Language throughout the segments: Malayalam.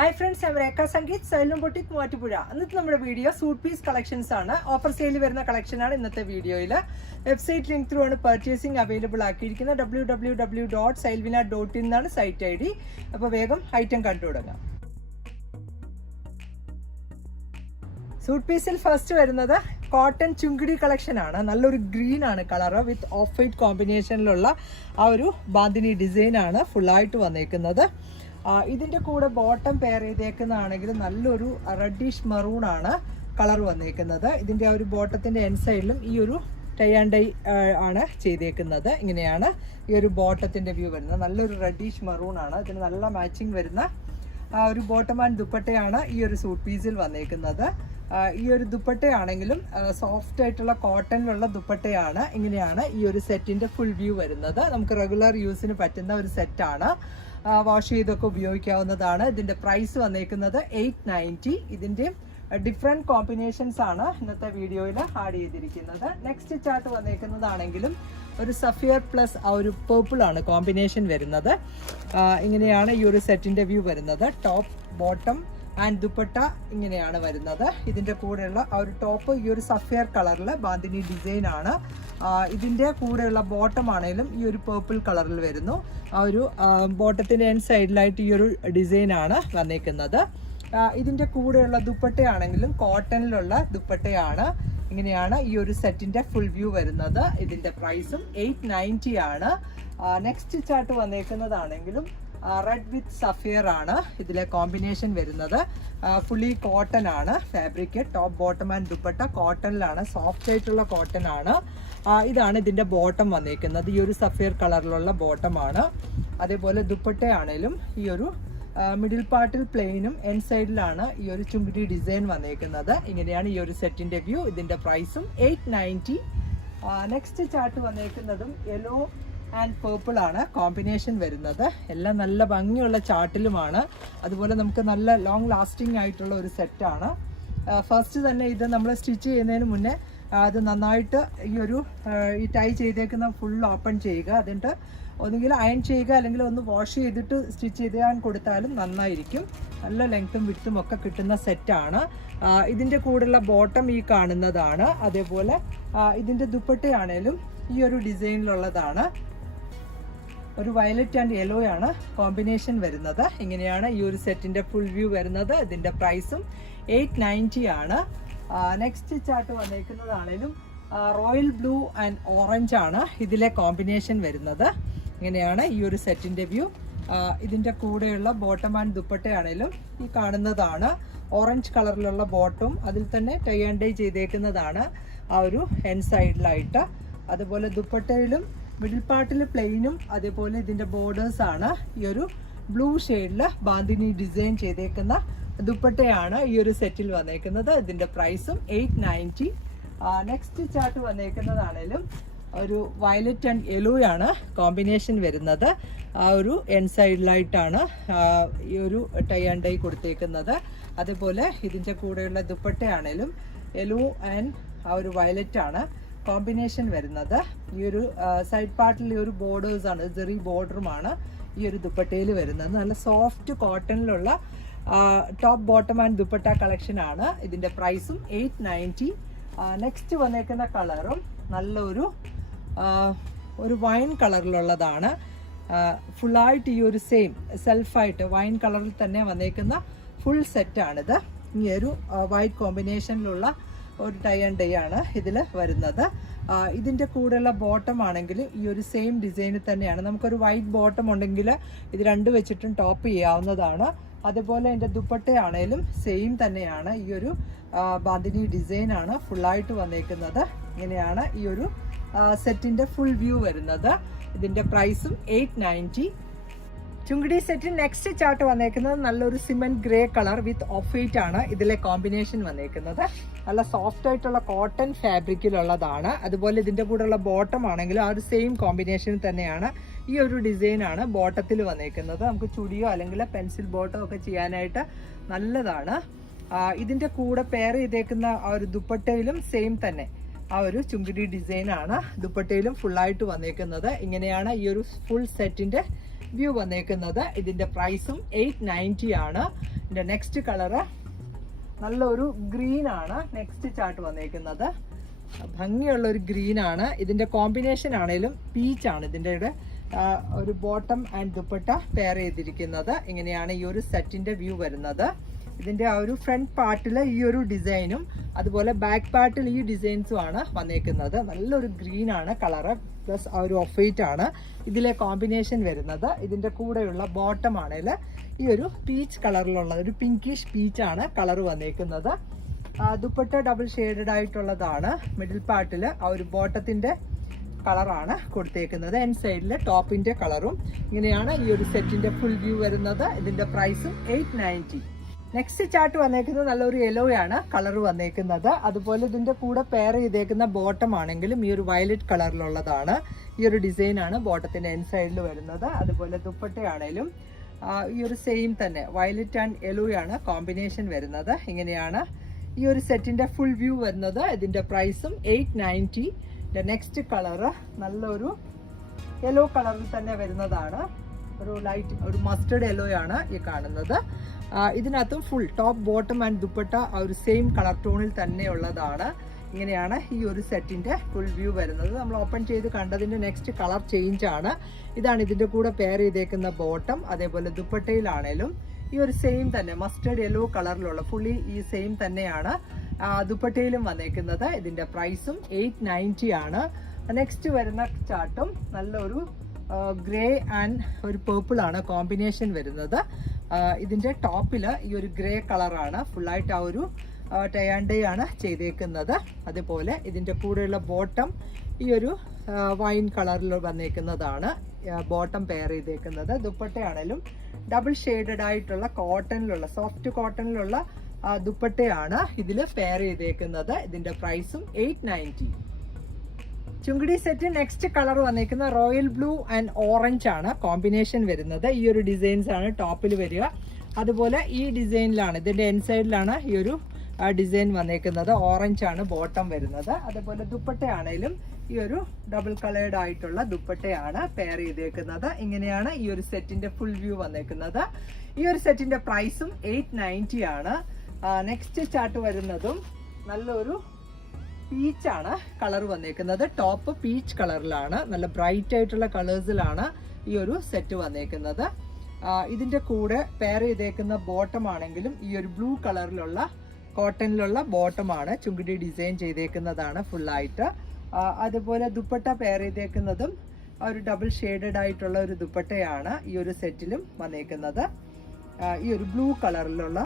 ഹായ് ഫ്രണ്ട്സ്, ഞാൻ രേഖ സംഗീത്, സൈലം ബൊട്ടിക് മൂവാറ്റുപുഴ. ഇന്നത്തെ നമ്മുടെ വീഡിയോ സൂട്ട് പീസ് കളക്ഷൻസ് ആണ്. ഓഫർ സെയിൽ വരുന്ന കളക്ഷനാണ് ഇന്നത്തെ വീഡിയോയിൽ. വെബ്സൈറ്റ് ലിങ്ക് ത്രൂ ആണ് പർച്ചേസിംഗ് അവൈലബിൾ ആക്കിയിരിക്കുന്നത്. www.sailvina.in എന്നാണ് സൈറ്റ് ID. അപ്പോൾ വേഗം ഐറ്റം കണ്ടു തുടങ്ങാം. സൂട്ട് പീസിൽ ഫസ്റ്റ് വരുന്നത് കോട്ടൺ ചുങ്കിടി കളക്ഷൻ ആണ്. നല്ലൊരു ഗ്രീൻ ആണ് കളറ് വിത്ത് ഓഫ് വൈറ്റ് കോമ്പിനേഷനിലുള്ള ആ ഒരു ബാന്തിനി ഡിസൈൻ ആണ് ഫുള്ളായിട്ട് വന്നേക്കുന്നത്. ഇതിൻ്റെ കൂടെ ബോട്ടം പെയർ ചെയ്തേക്കുന്നതാണെങ്കിൽ നല്ലൊരു റെഡിഷ് മറൂൺ ആണ് കളർ വന്നേക്കുന്നത്. ഇതിൻ്റെ ആ ഒരു ബോട്ടത്തിൻ്റെ എൻ സൈഡിലും ഈ ഒരു ടൈ ആൻഡ് ഡൈ ആണ് ചെയ്തേക്കുന്നത്. ഇങ്ങനെയാണ് ഈ ഒരു ബോട്ടത്തിൻ്റെ വ്യൂ വരുന്നത്. നല്ലൊരു റെഡിഷ് മറൂൺ ആണ്. ഇതിന് നല്ല മാച്ചിങ് വരുന്ന ആ ഒരു ബോട്ടം ആൻഡ് ദുപ്പട്ടയാണ് ഈ ഒരു സൂട്ട് പീസിൽ വന്നേക്കുന്നത്. ഈ ഒരു ദുപ്പട്ടയാണെങ്കിലും സോഫ്റ്റ് ആയിട്ടുള്ള കോട്ടണിലുള്ള ദുപ്പട്ടയാണ്. ഇങ്ങനെയാണ് ഈ ഒരു സെറ്റിൻ്റെ ഫുൾ വ്യൂ വരുന്നത്. നമുക്ക് റെഗുലർ യൂസിന് പറ്റുന്ന ഒരു സെറ്റാണ്. വാഷ് ചെയ്തൊക്കെ ഉപയോഗിക്കാവുന്നതാണ്. ഇതിൻ്റെ പ്രൈസ് വന്നേക്കുന്നത് 890. ഇതിൻ്റെ ഡിഫറെൻറ്റ് കോമ്പിനേഷൻസ് ആണ് ഇന്നത്തെ വീഡിയോയിൽ ആഡ് ചെയ്തിരിക്കുന്നത്. നെക്സ്റ്റ് ചാർട്ട് വന്നേക്കുന്നതാണെങ്കിലും ഒരു സഫിയർ പ്ലസ് ആ ഒരു പേർപ്പിൾ ആണ് കോമ്പിനേഷൻ വരുന്നത്. ഇങ്ങനെയാണ് ഈ ഒരു സെറ്റിൻ്റെ വ്യൂ വരുന്നത്. ടോപ്പ് ബോട്ടം ആൻഡ് ദുപ്പട്ട ഇങ്ങനെയാണ് വരുന്നത്. ഇതിൻ്റെ കൂടെയുള്ള ആ ഒരു ടോപ്പ് ഈ ഒരു സഫിയർ കളറിൽ ബാന്തിനി ഡിസൈൻ ആണ്. ഇതിൻ്റെ കൂടെയുള്ള ബോട്ടം ആണെങ്കിലും ഈ ഒരു പേർപ്പിൾ കളറിൽ വരുന്നു. ആ ഒരു ബോട്ടത്തിൻ്റെ എൻ സൈഡിലായിട്ട് ഈ ഒരു ഡിസൈനാണ് വന്നേക്കുന്നത്. ഇതിൻ്റെ കൂടെയുള്ള ദുപ്പട്ടയാണെങ്കിലും കോട്ടണിലുള്ള ദുപ്പട്ടയാണ്. ഇങ്ങനെയാണ് ഈ ഒരു സെറ്റിൻ്റെ ഫുൾ വ്യൂ വരുന്നത്. ഇതിൻ്റെ പ്രൈസും 890 ആണ്. നെക്സ്റ്റ് ചാർട്ട് വന്നേക്കുന്നതാണെങ്കിലും റെഡ് വിത്ത് സഫിയർ ആണ് ഇതിലെ കോമ്പിനേഷൻ വരുന്നത്. ഫുള്ളി കോട്ടൺ ആണ് fabric. Top bottom and dupatta കോട്ടണിലാണ്, സോഫ്റ്റ് ആയിട്ടുള്ള കോട്ടൺ ആണ്. ഇതാണ് ഇതിൻ്റെ ബോട്ടം വന്നേക്കുന്നത്. ഈ ഒരു സഫിയർ കളറിലുള്ള ബോട്ടമാണ്. അതേപോലെ ദുപ്പട്ടയാണേലും ഈ ഒരു മിഡിൽ പാർട്ടിൽ പ്ലെയിനും എൻ സൈഡിലാണ് ഈ ഒരു ചുങ്കിടി ഡിസൈൻ വന്നേക്കുന്നത്. ഇങ്ങനെയാണ് ഈ ഒരു സെറ്റിൻ്റെ വ്യൂ. ഇതിൻ്റെ പ്രൈസും 890. നെക്സ്റ്റ് ചാർട്ട് വന്നേക്കുന്നതും യെല്ലോ ആൻഡ് പേർപ്പിൾ ആണ് കോമ്പിനേഷൻ വരുന്നത്. എല്ലാം നല്ല ഭംഗിയുള്ള ചാർട്ടിലുമാണ്. അതുപോലെ നമുക്ക് നല്ല ലോങ് ലാസ്റ്റിംഗ് ആയിട്ടുള്ള ഒരു സെറ്റാണ്. ഫസ്റ്റ് തന്നെ ഇത് നമ്മൾ സ്റ്റിച്ച് ചെയ്യുന്നതിന് മുന്നേ അത് നന്നായിട്ട് ഈ ടൈ ചെയ്തേക്കുന്ന ഫുൾ ഓപ്പൺ ചെയ്യുക. എന്നിട്ട് ഒന്നുകിൽ അയൺ ചെയ്യുക അല്ലെങ്കിൽ ഒന്ന് വാഷ് ചെയ്തിട്ട് സ്റ്റിച്ച് ചെയ്യാൻ കൊടുത്താലും നന്നായിരിക്കും. നല്ല ലെങ്ത്തും വിഡ്ത്തും ഒക്കെ കിട്ടുന്ന സെറ്റാണ്. ഇതിൻ്റെ കൂടെയുള്ള ബോട്ടം ഈ കാണുന്നതാണ്. അതേപോലെ ഇതിൻ്റെ ദുപ്പട്ടയാണേലും ഈ ഒരു ഡിസൈനിലുള്ളതാണ്. ഒരു വയലറ്റ് ആൻഡ് യെല്ലോ ആണ് കോമ്പിനേഷൻ വരുന്നത്. ഇങ്ങനെയാണ് ഈ ഒരു സെറ്റിൻ്റെ ഫുൾ വ്യൂ വരുന്നത്. ഇതിൻ്റെ പ്രൈസും 890 ആണ്. നെക്സ്റ്റ് ചാർട്ട് വന്നേക്കുന്നതാണേലും റോയൽ ബ്ലൂ ആൻഡ് ഓറഞ്ച് ആണ് ഇതിലെ കോമ്പിനേഷൻ വരുന്നത്. ഇങ്ങനെയാണ് ഈ ഒരു സെറ്റിൻ്റെ വ്യൂ. ഇതിൻ്റെ കൂടെയുള്ള ബോട്ടം ആൻഡ് ദുപ്പട്ടയാണേലും ഈ കാണുന്നതാണ്. ഓറഞ്ച് കളറിലുള്ള ബോട്ടും അതിൽ തന്നെ ടൈ ആൻഡ് ഡൈ ചെയ്തേക്കുന്നതാണ് ആ ഒരു എൻ സൈഡിലായിട്ട്. അതുപോലെ ദുപ്പട്ടയിലും മിഡിൽ പാർട്ടിൽ പ്ലെയിനും അതേപോലെ ഇതിൻ്റെ ബോർഡേഴ്സ് ആണ്. ഈ ഒരു ബ്ലൂ ഷെയ്ഡിൽ ബാന്തിനി ഡിസൈൻ ചെയ്തേക്കുന്ന ദുപ്പട്ടയാണ് ഈ ഒരു സെറ്റിൽ വന്നേക്കുന്നത്. ഇതിൻ്റെ പ്രൈസും 890. നെക്സ്റ്റ് ചാർട്ട് വന്നേക്കുന്നതാണേലും ഒരു വയലറ്റ് ആൻഡ് യെല്ലോ ആണ് കോമ്പിനേഷൻ വരുന്നത്. ആ ഒരു എൻ സൈഡിലായിട്ടാണ് ഈ ഒരു ടൈ ആൻഡ് ഡൈ കൊടുത്തേക്കുന്നത്. അതുപോലെ ഇതിൻ്റെ കൂടെയുള്ള ദുപ്പട്ടയാണേലും യെല്ലോ ആൻഡ് ആ ഒരു വയലറ്റ് ആണ് കോമ്പിനേഷൻ വരുന്നത്. ഈ ഒരു സൈഡ് പാർട്ടിൽ ഈ ഒരു ബോർഡേഴ്സ് ആണ്, ജെറി ബോർഡറുമാണ് ഈ ഒരു ദുപ്പട്ടയിൽ വരുന്നത്. നല്ല സോഫ്റ്റ് കോട്ടണിലുള്ള top bottom and dupatta collection ആണ്. ഇതിൻ്റെ പ്രൈസും 890. നെക്സ്റ്റ് വന്നേക്കുന്ന കളറും നല്ലൊരു വൈൻ കളറിലുള്ളതാണ്. ഫുള്ളായിട്ട് ഈ ഒരു സെയിം സെൽഫായിട്ട് വൈൻ കളറിൽ തന്നെ വന്നേക്കുന്ന ഫുൾ സെറ്റാണിത്. ഈ ഒരു വൈറ്റ് കോമ്പിനേഷനിലുള്ള ഒരു ടൈ ആൻഡ് ഡൈ ആണ് ഇതിൽ വരുന്നത്. ഇതിൻ്റെ കൂടെയുള്ള ബോട്ടം ആണെങ്കിൽ ഈ ഒരു സെയിം ഡിസൈനിൽ തന്നെയാണ്. നമുക്കൊരു വൈറ്റ് ബോട്ടം ഉണ്ടെങ്കിൽ ഇത് രണ്ട് വെച്ചിട്ടും ടോപ്പ് ചെയ്യാവുന്നതാണ്. അതുപോലെ എൻ്റെ ദുപ്പട്ടയാണേലും സെയിം തന്നെയാണ്. ഈ ഒരു ബാന്തിനി ഡിസൈനാണ് ഫുള്ളായിട്ട് വന്നേക്കുന്നത്. ഇങ്ങനെയാണ് ഈ ഒരു സെറ്റിൻ്റെ ഫുൾ വ്യൂ വരുന്നത്. ഇതിൻ്റെ പ്രൈസും 890. ചുങ്കിടി സെറ്റ് നെക്സ്റ്റ് ചാർട്ട് വന്നേക്കുന്നത് നല്ലൊരു cement grey colour width of white ആണ് ഇതിലെ കോമ്പിനേഷൻ വന്നേക്കുന്നത്. നല്ല സോഫ്റ്റ് ആയിട്ടുള്ള കോട്ടൺ ഫാബ്രിക്കിലുള്ളതാണ്. അതുപോലെ ഇതിൻ്റെ കൂടെയുള്ള ബോട്ടം ആണെങ്കിലും ആ ഒരു സെയിം കോമ്പിനേഷൻ തന്നെയാണ്. ഈ ഒരു ഡിസൈനാണ് ബോട്ടത്തിൽ വന്നേക്കുന്നത്. നമുക്ക് ചുടിയോ അല്ലെങ്കിൽ പെൻസിൽ ബോട്ടോ ഒക്കെ ചെയ്യാനായിട്ട് നല്ലതാണ്. ഇതിൻ്റെ കൂടെ പെയർ ചെയ്തേക്കുന്ന ആ ഒരു ദുപ്പട്ടയിലും സെയിം തന്നെ ആ ഒരു ചുങ്കിടി ഡിസൈനാണ് ദുപ്പട്ടയിലും ഫുള്ളായിട്ട് വന്നേക്കുന്നത്. ഇങ്ങനെയാണ് ഈ ഒരു ഫുൾ സെറ്റിൻ്റെ വ്യൂ വന്നേക്കുന്നത്. ഇതിന്റെ പ്രൈസും 890 ആണ്. ഇതിന്റെ നെക്സ്റ്റ് കളറ് നല്ലൊരു ഗ്രീൻ ആണ്. നെക്സ്റ്റ് ചാർട്ട് വന്നേക്കുന്നത് ഭംഗിയുള്ള ഒരു ഗ്രീൻ ആണ്. ഇതിന്റെ കോമ്പിനേഷൻ ആണേലും പീച്ച് ആണ്. ഇതിന്റെ ഒരു ബോട്ടം ആൻഡ് ദുപ്പട്ട പെയർ ചെയ്തിരിക്കുന്നത്. ഇങ്ങനെയാണ് ഈ ഒരു സെറ്റിന്റെ വ്യൂ വരുന്നത്. ഇതിന്റെ ആ ഒരു ഫ്രണ്ട് പാർട്ടിൽ ഈ ഒരു ഡിസൈനും അതുപോലെ ബാക്ക് പാർട്ടിൽ ഈ ഡിസൈൻസും ആണ് വന്നേക്കുന്നത്. നല്ലൊരു ഗ്രീൻ ആണ് കളറ്, പ്ലസ് ആ ഒരു ഓഫ് വൈറ്റ് ആണ് ഇതിലെ കോമ്പിനേഷൻ വരുന്നത്. ഇതിന്റെ കൂടെയുള്ള ബോട്ടം ആണെങ്കിൽ ഈ ഒരു പീച്ച് കളറിലുള്ള ഒരു പിങ്കിഷ് പീച്ച് ആണ് കളർ വന്നേക്കുന്നത്. ദുപ്പട്ട ഡബിൾ ഷെയ്ഡഡ് ആയിട്ടുള്ളതാണ്. മിഡിൽ പാർട്ടിൽ ആ ഒരു ബോട്ടത്തിന്റെ കളറാണ് കൊടുത്തേക്കുന്നത്. എൻ സൈഡിൽ ടോപ്പിന്റെ കളറും. ഇങ്ങനെയാണ് ഈ ഒരു സെറ്റിന്റെ ഫുൾ വ്യൂ വരുന്നത്. ഇതിന്റെ പ്രൈസും 890. നെക്സ്റ്റ് ചാർട്ട് വന്നേക്കുന്നത് നല്ലൊരു യെല്ലോ ആണ് കളർ വന്നേക്കുന്നത്. അതുപോലെ ഇതിന്റെ കൂടെ പെയർ ചെയ്തേക്കുന്ന ബോട്ടം ആണെങ്കിലും ഈ ഒരു വയലറ്റ് കളറിലുള്ളതാണ്. ഈ ഒരു ഡിസൈൻ ആണ് ബോട്ടത്തിന്റെ എൻ സൈഡിൽ വരുന്നത്. അതുപോലെ ദുപ്പട്ടയാണേലും ഈ ഒരു സെയിം തന്നെ വയലറ്റ് ആൻഡ് യെല്ലോ ആണ് കോമ്പിനേഷൻ വരുന്നത്. ഇങ്ങനെയാണ് ഈ ഒരു സെറ്റിന്റെ ഫുൾ വ്യൂ വരുന്നത്. ഇതിന്റെ പ്രൈസും 890. നെക്സ്റ്റ് കളറ് നല്ലൊരു യെല്ലോ കളറിൽ തന്നെ വരുന്നതാണ്. ഒരു ലൈറ്റ് ഒരു മസ്റ്റർഡ് യെല്ലോ ആണ് ഈ കാണുന്നത്. ഇതിനകത്തും full top bottom and dupatta ആ ഒരു സെയിം കളർ ടോണിൽ തന്നെ ഉള്ളതാണ്. ഇങ്ങനെയാണ് ഈ ഒരു സെറ്റിന്റെ ഫുൾ വ്യൂ വരുന്നത്. നമ്മൾ ഓപ്പൺ ചെയ്ത് കണ്ടതിന്റെ നെക്സ്റ്റ് കളർ ചേഞ്ച് ആണ്. ഇതാണ് ഇതിന്റെ കൂടെ പെയർ ചെയ്തേക്കുന്ന ബോട്ടം. അതേപോലെ ദുപ്പട്ടയിലാണേലും ഈ ഒരു സെയിം തന്നെ മസ്റ്റർഡ് യെല്ലോ കളറിലുള്ള ഫുള്ളി ഈ സെയിം തന്നെയാണ് ദുപ്പട്ടയിലും വന്നേക്കുന്നത്. ഇതിന്റെ പ്രൈസും 890 ആണ്. നെക്സ്റ്റ് വരുന്ന ചാർട്ടും നല്ലൊരു ഗ്രേ ആൻഡ് ഒരു പേർപ്പിൾ ആണ് കോമ്പിനേഷൻ വരുന്നത്. ഇതിന്റെ ടോപ്പിൽ ഈ ഒരു ഗ്രേ കളറാണ് ഫുള്ളായിട്ട് ആ ഒരു ടയാൻഡേ ആണ് ചെയ്തേക്കുന്നത്. അതുപോലെ ഇതിന്റെ കൂടെയുള്ള ബോട്ടം ഈ ഒരു വൈൻ കളറിൽ വന്നേക്കുന്നതാണ് ബോട്ടം പെയർ ചെയ്തേക്കുന്നത്. ദുപ്പട്ടയാണേലും ഡബിൾ ഷെയ്ഡഡ് ആയിട്ടുള്ള കോട്ടണിലുള്ള സോഫ്റ്റ് കോട്ടണിലുള്ള ദുപ്പട്ടയാണ് ഇതിൽ പെയർ ചെയ്തേക്കുന്നത്. ഇതിന്റെ പ്രൈസും 890. ചുങ്കിടി സെറ്റ് നെക്സ്റ്റ് കളർ വന്നേക്കുന്ന റോയൽ ബ്ലൂ ആൻഡ് ഓറഞ്ച് ആണ് കോമ്പിനേഷൻ വരുന്നത്. ഈ ഒരു ഡിസൈൻസ് ആണ് ടോപ്പിൽ വരിക. അതുപോലെ ഈ ഡിസൈനിലാണ് ഇതിന്റെ എൻ സൈഡിലാണ് ഈ ഒരു ഡിസൈൻ വന്നേക്കുന്നത്. ഓറഞ്ച് ആണ് ബോട്ടം വരുന്നത്. അതുപോലെ ദുപ്പട്ടയാണേലും ഈ ഒരു ഡബിൾ കളേർഡ് ആയിട്ടുള്ള ദുപ്പട്ടയാണ് പെയർ ചെയ്തേക്കുന്നത്. ഇങ്ങനെയാണ് ഈ ഒരു സെറ്റിന്റെ ഫുൾ വ്യൂ വന്നേക്കുന്നത്. ഈ ഒരു സെറ്റിന്റെ പ്രൈസും 890 ആണ്. നെക്സ്റ്റ് ചാർട്ട് വരുന്നതും നല്ലൊരു പീച്ചാണ് കളർ വന്നേക്കുന്നത്. ടോപ്പ് പീച്ച് കളറിലാണ്. നല്ല ബ്രൈറ്റ് ആയിട്ടുള്ള കളേഴ്സിലാണ് ഈ ഒരു സെറ്റ് വന്നേക്കുന്നത്. ഇതിന്റെ കൂടെ പെയർ ചെയ്തേക്കുന്ന ബോട്ടം ആണെങ്കിലും ഈ ഒരു ബ്ലൂ കളറിലുള്ള കോട്ടണിലുള്ള ബോട്ടമാണ് ചുങ്കിടി ഡിസൈൻ ചെയ്തേക്കുന്നതാണ് ഫുള്ളായിട്ട്. അതുപോലെ ദുപ്പട്ട പെയർ ചെയ്തേക്കുന്നതും ഒരു ഡബിൾ ഷെയ്ഡഡ് ആയിട്ടുള്ള ഒരു ദുപ്പട്ടയാണ് ഈ ഒരു സെറ്റിലും വന്നേക്കുന്നത്. ഈ ഒരു ബ്ലൂ കളറിലുള്ള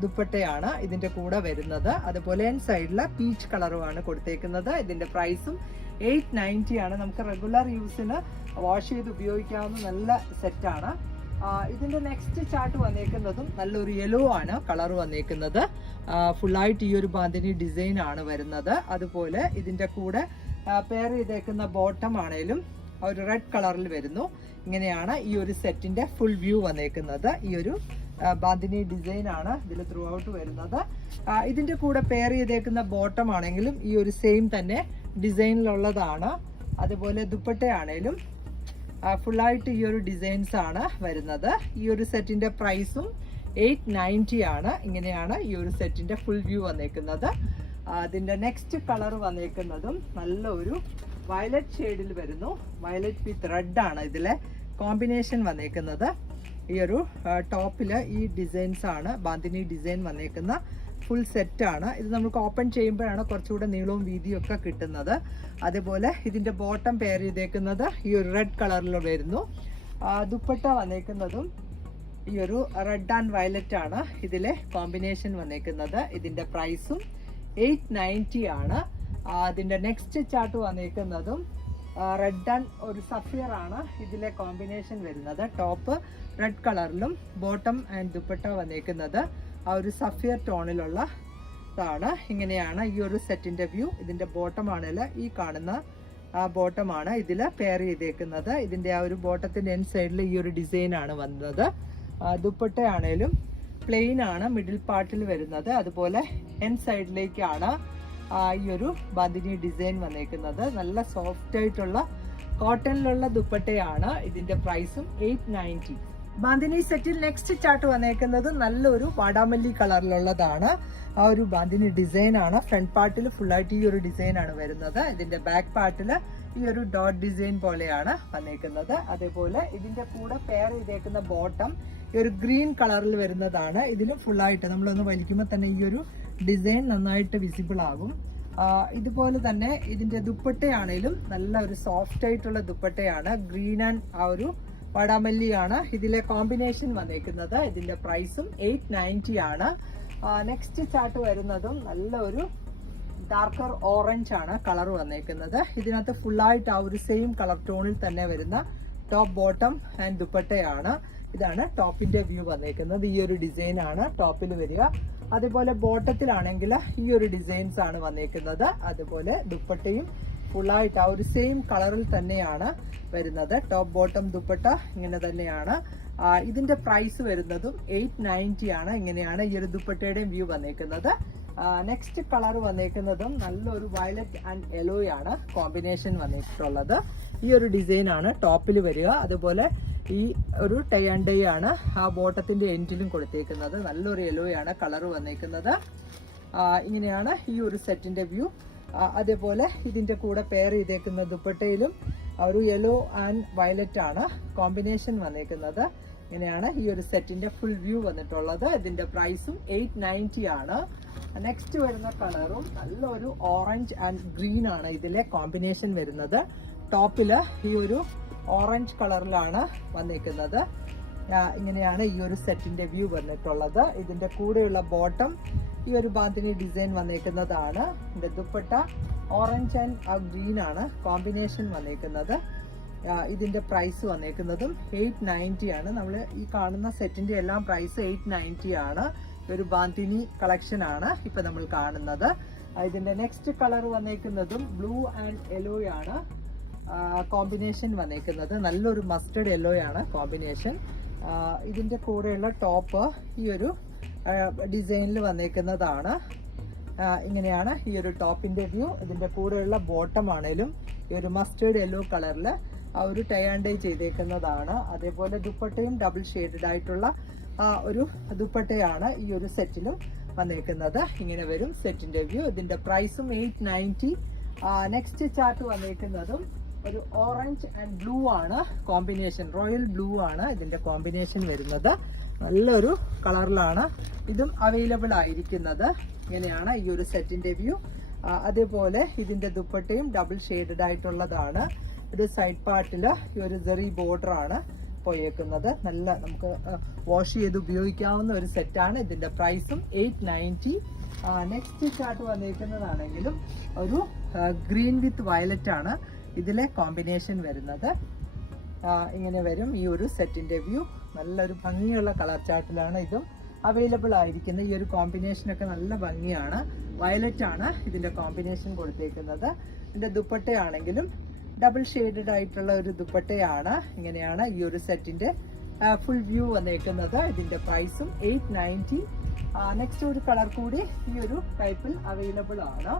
ദുപ്പട്ടയാണ് ഇതിന്റെ കൂടെ വരുന്നത്. അതുപോലെ എൻ സൈഡിലെ പീച്ച് കളറുമാണ് കൊടുത്തേക്കുന്നത്. ഇതിന്റെ പ്രൈസും 890 ആണ്. നമുക്ക് റെഗുലർ യൂസിന് വാഷ് ചെയ്ത് ഉപയോഗിക്കാവുന്ന നല്ല സെറ്റാണ്. ഇതിന്റെ നെക്സ്റ്റ് ചാർട്ട് വന്നേക്കുന്നതും നല്ലൊരു യെല്ലോ ആണ് കളർ വന്നേക്കുന്നത്. ഫുള്ളായിട്ട് ഈ ഒരു ബാന്തിനി ഡിസൈൻ ആണ് വരുന്നത്. അതുപോലെ ഇതിന്റെ കൂടെ പെയർ ചെയ്തേക്കുന്ന ബോട്ടം ആണേലും ഒരു റെഡ് കളറിൽ വരുന്നു. ഇങ്ങനെയാണ് ഈ ഒരു സെറ്റിന്റെ ഫുൾ വ്യൂ വന്നേക്കുന്നത്. ഈ ഒരു ബാന്തിനി ഡിസൈൻ ആണ് ഇതിൽ ത്രൂ ഔട്ട് വരുന്നത്. ഇതിന്റെ കൂടെ പെയർ ചെയ്തേക്കുന്ന ബോട്ടം ആണെങ്കിലും ഈ ഒരു സെയിം തന്നെ ഡിസൈനിലുള്ളതാണ്. അതുപോലെ ദുപ്പട്ടയാണേലും ഫുള്ളായിട്ട് ഈ ഒരു ഡിസൈൻസ് ആണ് വരുന്നത്. ഈ ഒരു സെറ്റിന്റെ പ്രൈസും 890 ആണ്. ഇങ്ങനെയാണ് ഈ ഒരു സെറ്റിന്റെ ഫുൾ വ്യൂ വന്നേക്കുന്നത്. അതിന്റെ നെക്സ്റ്റ് കളർ വന്നേക്കുന്നതും നല്ലൊരു വയലറ്റ് ഷെയ്ഡിൽ വരുന്നു. വയലറ്റ് വിത്ത് റെഡ് ആണ് ഇതിലെ കോമ്പിനേഷൻ വന്നേക്കുന്നത്. ഈ ഒരു ടോപ്പില് ഈ ഡിസൈൻസ് ആണ് ബാന്തിനി ഡിസൈൻ വന്നേക്കുന്ന ഫുൾ സെറ്റ് ആണ്. ഇത് നമുക്ക് ഓപ്പൺ ചെയ്യുമ്പോഴാണ് കുറച്ചുകൂടെ നീളവും വീതിയും ഒക്കെ കിട്ടുന്നത്. അതുപോലെ ഇതിന്റെ ബോട്ടം പെയർ ചെയ്തേക്കുന്നത് ഈ ഒരു റെഡ് കളറിൽ വരുന്നു. ദുപ്പട്ട വന്നേക്കുന്നതും ഈ ഒരു റെഡ് ആൻഡ് വയലറ്റ് ആണ് ഇതിലെ കോമ്പിനേഷൻ വന്നേക്കുന്നത്. ഇതിന്റെ പ്രൈസും 890 ആണ്. അതിന്റെ നെക്സ്റ്റ് ചാർട്ട് വന്നേക്കുന്നതും റെഡ് ആൻഡ് ഒരു സഫിയർ ആണ് ഇതിലെ കോമ്പിനേഷൻ വരുന്നത്. ടോപ്പ് റെഡ് കളറിലും ബോട്ടം ആൻഡ് ദുപ്പട്ട വന്നേക്കുന്നത് ആ ഒരു സഫിയർ ടോണിലുള്ള ഇതാണ്. ഇങ്ങനെയാണ് ഈ ഒരു സെറ്റിന്റെ വ്യൂ. ഇതിന്റെ ബോട്ടം ആണല്ല ഈ കാണുന്ന ബോട്ടമാണ് ഇതിൽ പെയർ ചെയ്തേക്കുന്നത്. ഇതിന്റെ ആ ഒരു ബോട്ടത്തിന്റെ എൻ സൈഡിൽ ഈ ഒരു ഡിസൈൻ ആണ് വന്നത്. ദുപ്പട്ടയാണേലും പ്ലെയിൻ ആണ് മിഡിൽ പാർട്ടിൽ വരുന്നത്. അതുപോലെ എൻ സൈഡിലേക്കാണ് ഈ ഒരു ബാന്തിനി ഡിസൈൻ വന്നേക്കുന്നത്. നല്ല സോഫ്റ്റ് ആയിട്ടുള്ള കോട്ടണിലുള്ള ദുപ്പട്ടയാണ്. ഇതിന്റെ പ്രൈസും 890. ബാന്തിനി സെറ്റിൽ നെക്സ്റ്റ് ചാർട്ട് വന്നേക്കുന്നത് നല്ലൊരു വാടാമല്ലി കളറിലുള്ളതാണ്. ആ ഒരു ബാന്തിനി ഡിസൈൻ ആണ്. ഫ്രണ്ട് പാർട്ടിൽ ഫുള്ളായിട്ട് ഈ ഒരു ഡിസൈൻ ആണ് വരുന്നത്. ഇതിന്റെ ബാക്ക് പാർട്ടിൽ ഈ ഒരു ഡോട്ട് ഡിസൈൻ പോലെയാണ് വന്നേക്കുന്നത്. അതേപോലെ ഇതിന്റെ കൂടെ പെയർ ചെയ്തേക്കുന്ന ബോട്ടം ഈ ഒരു ഗ്രീൻ കളറിൽ വരുന്നതാണ്. ഇതിലും ഫുള്ളായിട്ട് നമ്മളൊന്ന് വലിക്കുമ്പോൾ തന്നെ ഈ ഒരു ഡിസൈൻ നന്നായിട്ട് വിസിബിൾ ആകും. ഇതുപോലെ തന്നെ ഇതിന്റെ ദുപ്പട്ടയാണേലും നല്ല ഒരു സോഫ്റ്റ് ആയിട്ടുള്ള ദുപ്പട്ടയാണ്. ഗ്രീൻ ആൻഡ് ആ ഒരു വാടാമല്ലിയാണ് ഇതിലെ കോമ്പിനേഷൻ വന്നേക്കുന്നത്. ഇതിന്റെ പ്രൈസും 890 ആണ്. നെക്സ്റ്റ് ചാർട്ട് വരുന്നതും നല്ല ഒരു ഡാർക്കർ ഓറഞ്ച് ആണ് കളർ വന്നേക്കുന്നത്. ഇതിനകത്ത് ഫുള്ളായിട്ട് ആ ഒരു സെയിം കളർ ടോണിൽ തന്നെ വരുന്ന ടോപ്പ് ബോട്ടം ആൻഡ് ദുപ്പട്ടയാണ്. ഇതാണ് ടോപ്പിന്റെ വ്യൂ വന്നേക്കുന്നത്. ഈ ഒരു ഡിസൈൻ ആണ് ടോപ്പിൽ വരിക. അതേപോലെ ബോട്ടത്തിലാണെങ്കിൽ ഈ ഒരു ഡിസൈൻസ് ആണ് വന്നേക്കുന്നത്. അതുപോലെ ദുപ്പട്ടയും ഫുള്ളായിട്ട് ആ ഒരു സെയിം കളറിൽ തന്നെയാണ് വരുന്നത്. ടോപ്പ് ബോട്ടം ദുപ്പട്ട ഇങ്ങനെ തന്നെയാണ്. ഇതിന്റെ പ്രൈസ് വരുന്നതും 890 ആണ്. ഇങ്ങനെയാണ് ഈ ഒരു ദുപ്പട്ടയുടെയും വ്യൂ വന്നേക്കുന്നത്. നെക്സ്റ്റ് കളർ വന്നേക്കുന്നതും നല്ലൊരു വയലറ്റ് ആൻഡ് യെല്ലോ ആണ് കോമ്പിനേഷൻ വന്നിട്ടുള്ളത്. ഈ ഒരു ഡിസൈൻ ആണ് ടോപ്പിൽ വരിക. അതുപോലെ ഈ ഒരു ടൈ ആൻഡ് ഡൈ ആണ് ആ ബോട്ടത്തിന്റെ എൻഡിലും കൊടുത്തേക്കുന്നത്. നല്ലൊരു യെല്ലോ ആണ് കളർ വന്നേക്കുന്നത്. ഇങ്ങനെയാണ് ഈ ഒരു സെറ്റിന്റെ വ്യൂ. അതേപോലെ ഇതിന്റെ കൂടെ പെയർ ചെയ്തേക്കുന്ന ദുപ്പട്ടയിലും ഒരു യെല്ലോ ആൻഡ് വയലറ്റ് ആണ് കോമ്പിനേഷൻ വന്നേക്കുന്നത്. ഇങ്ങനെയാണ് ഈ ഒരു സെറ്റിന്റെ ഫുൾ വ്യൂ വന്നിട്ടുള്ളത്. ഇതിന്റെ പ്രൈസും 890 ആണ്. നെക്സ്റ്റ് വരുന്ന കളറും നല്ലൊരു ഓറഞ്ച് ആൻഡ് ഗ്രീൻ ആണ് ഇതിലെ കോമ്പിനേഷൻ വരുന്നത്. ടോപ്പില് ഈ ഒരു ഓറഞ്ച് കളറിലാണ് വന്നേക്കുന്നത്. ഇങ്ങനെയാണ് ഈ ഒരു സെറ്റിന്റെ വ്യൂ വന്നിട്ടുള്ളത്. ഇതിന്റെ കൂടെയുള്ള ബോട്ടം ഈ ഒരു ബാന്തിനി ഡിസൈൻ വന്നേക്കുന്നതാണ്. ഇതിന്റെ ദുപ്പട്ട ഓറഞ്ച് ആൻഡ് ഗ്രീൻ ആണ് കോമ്പിനേഷൻ വന്നേക്കുന്നത്. ഇതിന്റെ പ്രൈസ് വന്നേക്കുന്നതും 890 ആണ്. നമ്മൾ ഈ കാണുന്ന സെറ്റിന്റെ എല്ലാം പ്രൈസ് 890 ആണ്. ഒരു ബാന്തിനി കളക്ഷൻ ആണ് ഇപ്പൊ നമ്മൾ കാണുന്നത്. ഇതിന്റെ നെക്സ്റ്റ് കളർ വന്നേക്കുന്നതും ബ്ലൂ ആൻഡ് യെല്ലോ ആണ് കോമ്പിനേഷൻ വന്നേക്കുന്നത്. നല്ലൊരു മസ്റ്റർഡ് യെല്ലോ ആണ് കോമ്പിനേഷൻ. ഇതിന്റെ കൂടെയുള്ള ടോപ്പ് ഈ ഒരു ഡിസൈനിൽ വന്നേക്കുന്നതാണ്. ഇങ്ങനെയാണ് ഈ ഒരു ടോപ്പിന്റെ വ്യൂ. ഇതിന്റെ കൂടെയുള്ള ബോട്ടം ആണേലും ഈ ഒരു മസ്റ്റേർഡ് യെല്ലോ കളറിൽ ആ ഒരു ടൈ ആൻഡ് ഡൈ ചെയ്തേക്കുന്നതാണ്. അതേപോലെ ദുപ്പട്ടയും ഡബിൾ ഷെയ്ഡഡ് ആയിട്ടുള്ള ഒരു ദുപ്പട്ടയാണ് ഈ ഒരു സെറ്റിലും വന്നേക്കുന്നത്. ഇങ്ങനെ വരും സെറ്റിന്റെ വ്യൂ. ഇതിന്റെ പ്രൈസും 890. നെക്സ്റ്റ് ചാർട്ട് വന്നേക്കുന്നതും ഒരു ഓറഞ്ച് ആൻഡ് ബ്ലൂ ആണ് കോമ്പിനേഷൻ. റോയൽ ബ്ലൂ ആണ് ഇതിന്റെ കോമ്പിനേഷൻ വരുന്നത്. നല്ലൊരു കളറിലാണ് ഇതും അവൈലബിൾ ആയിരിക്കുന്നത്. ഇങ്ങനെയാണ് ഈ ഒരു സെറ്റിന്റെ വ്യൂ. അതേപോലെ ഇതിന്റെ ദുപ്പട്ടയും ഡബിൾ ഷെയ്ഡഡ് ആയിട്ടുള്ളതാണ്. ഒരു സൈഡ് പാർട്ടില് ഈ ഒരു സെറി ബോർഡർ ആണ് പോയേക്കുന്നത്. നല്ല നമുക്ക് വാഷ് ചെയ്ത് ഉപയോഗിക്കാവുന്ന ഒരു സെറ്റാണ്. ഇതിന്റെ പ്രൈസും 890. നെക്സ്റ്റ് ചാർട്ട് വന്നിരിക്കുന്നതാണെങ്കിലും ഒരു ഗ്രീൻ വിത്ത് വയലറ്റ് ആണ് ഇതിലെ കോമ്പിനേഷൻ വരുന്നത്. ഇങ്ങനെ വരും ഈ ഒരു സെറ്റിന്റെ വ്യൂ. നല്ലൊരു ഭംഗിയുള്ള കളർ ചാർട്ടിലാണ് ഇതും അവൈലബിൾ ആയിരിക്കുന്നത്. ഈ ഒരു കോമ്പിനേഷനൊക്കെ നല്ല ഭംഗിയാണ്. വയലറ്റ് ആണ് ഇതിന്റെ കോമ്പിനേഷൻ കൊടുത്തേക്കുന്നത്. ഇതിന്റെ ദുപ്പട്ടയാണെങ്കിലും ഡബിൾ ഷെയ്ഡഡ് ആയിട്ടുള്ള ഒരു ദുപ്പട്ടയാണ്. ഇങ്ങനെയാണ് ഈ ഒരു സെറ്റിന്റെ ഫുൾ വ്യൂ വന്നേക്കുന്നത്. ഇതിന്റെ പ്രൈസും 890. നെക്സ്റ്റ് ഒരു കളർ കൂടി ഈ ഒരു ടൈപ്പിൽ അവൈലബിൾ ആണ്.